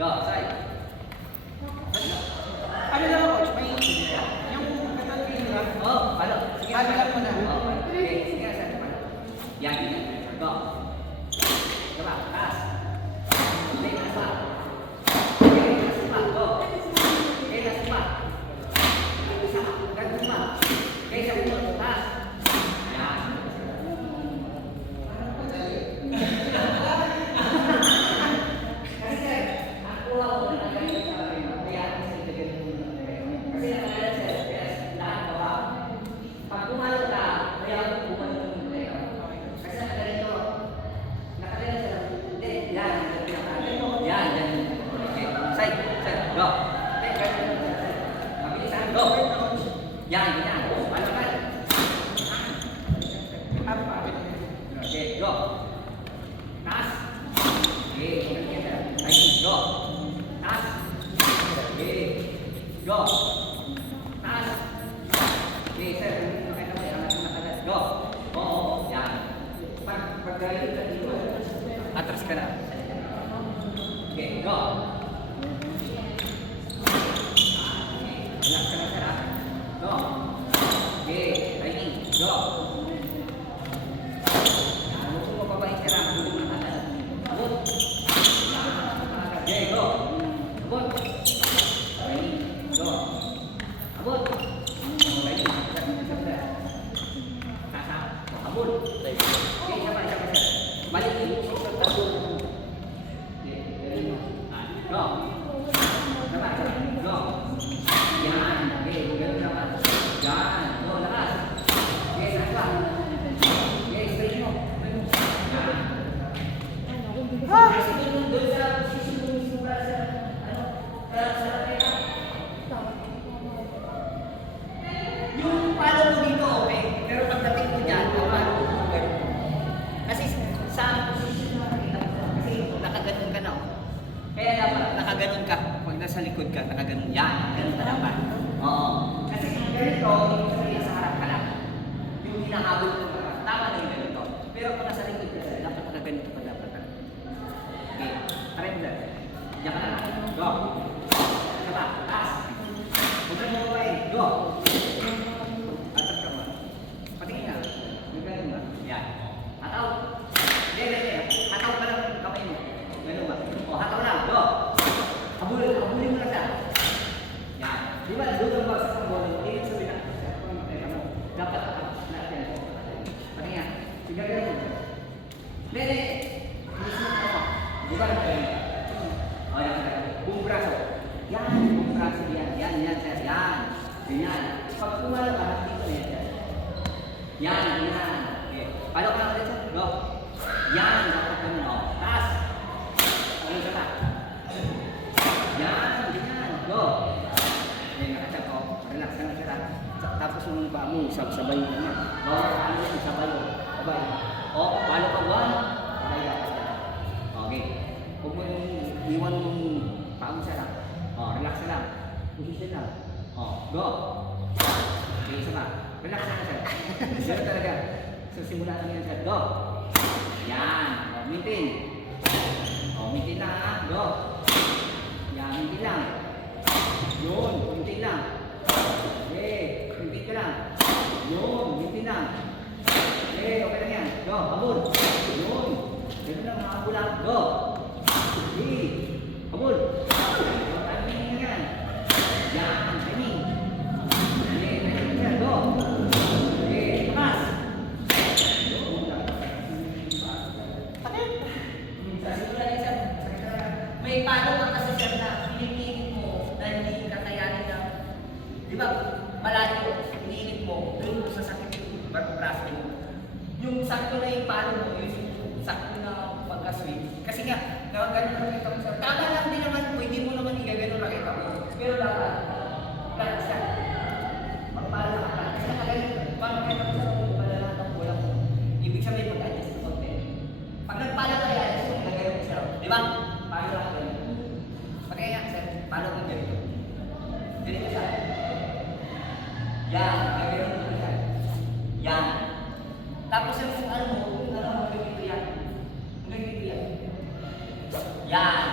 Go, side. Ano lang coach, may yung katawan pinira. Oh, palo. Sige, Palo lang muna. Oh, okay, sige, side. Palo. Yan, yan. Go. Coba, taas. Okay, taas pa. Okay, taas pa. Go. Okay, taas pa. Isa, ganun pa. Okay, sa ulo, taas. Yan. Yan, yan. Palakan. Okay, go. Taas. Okay, ay, go. Taas. Okay, go. Taas. Okay, sir. Go. Oo, yan. Pag-galing ka dito, atras ka na. Okay, go. Relax ka na, sir, ha? Go. Okay, ready. Go. Gusto mo babae ka na. Abot. Okay, go. Abot. Ready. Go. Abot. Ready. Kasa. Abot. Okay, sabay, sabay, sir. Balik yung usok sa taso. Okay, ready. Go. Sabay, sabay. Go. Yan. Okay, ganun naman. Yan. Go, lakas. Okay, saan ka? Okay, straight mo. Yan. Kasi doon sa susunod sa ano, sa teka. Yung palo mo dito, okay? Pero pagdating mo dyan, palo mo ganun. Kasi sa kasi nakaganon ka na. Kaya dapat nakaganon ka. Pag nasa likod ka, nakaganon. Yan, ganun ka dapat. Oo. Kasi ganito, yung sa harap ka lang. Yung hinahabol mo ka, tama na yung ganito. Pero kung nasa likod ka, dapat nakaganito ka dapat. Okay, try mo lang. Diyan ka lang. Go. Kaba, taas. Huwag mo ba eh. Go. Atap ka mo. Patingin ka. Yung ganun ba? Yan. Hataw. Hindi. Hataw ka lang yung kamay mo. Ganun ba? O, hataw lang. Go. Habulin mo na siya. Yan. Di ba, doon ang bagsak ng bola mo. Ibig sabihin na, dapat natin. Patingin ka. Sige, ganun. Hindi. Di ba naman kayo? O, yan. Buong braso. Yan. Buong braso. Yan, sir. Yan. Ganyan. Pag kumala ka, dito na yan, sir. Yan. Okay. Palo ka lang ulit, sir. Go. Yan. Dapat ka mo. Taas. Ano ka pa? Yan. Ganyan. Go. Okay, nakachak ko. Relax ka lang, sir. Tapos yung paa mo, sabay mo na. Go. Ano yan? Sabay. Sabay. O, palo ka. One. Sabay ka. Okay. Huwag mo yung iwan mong paa mo siya lang. O, relax na lang. Position lang. O, go. Okay, isa pa. Relax na lang, sir. Zero talaga. So, simula lang yan, sir. Go. Yan. O, maintain. O, maintain lang, ha. Go. Yan, maintain lang. Yun, maintain lang. Okay, maintain ka lang. Yun, maintain lang. Okay, okay lang yan. Go, habol. Yun. Ganun lang, habol lang. Go. Okay, habol. Timing na yan. Yan, timing. Okay, timing yan. Go. Okay, takas. Simula din, sir. May palo ka kasi, sir, na pinipilit mo na hindi kakayanin na, di ba, malayo, pinilit mo, doon mo sa sakit yung braso mo. Yung sakto na yung palo mo, yung sakto na pagka-swing. Kasi nga, ganun lang kita mo, sir. Tama lang din naman, pwede mo naman igagano raketa mo. Pero dapat, practice ka. Magpala ka pa. Kasi nakagaling, paano kaya mo sa mga pala lahat ng bola mo? Ibig sabihin, mag-adjust ng konti. Pag nagpala ka yan, so nagagaling mo, sir. Di ba? Paano lang ka ganun? Pagkaya, sir, paano kung ganito? Ganito siya. Yan, gagawin mo siya. Yan. Tapos yung ano mo, ganito yan. Ganito yan. Yan.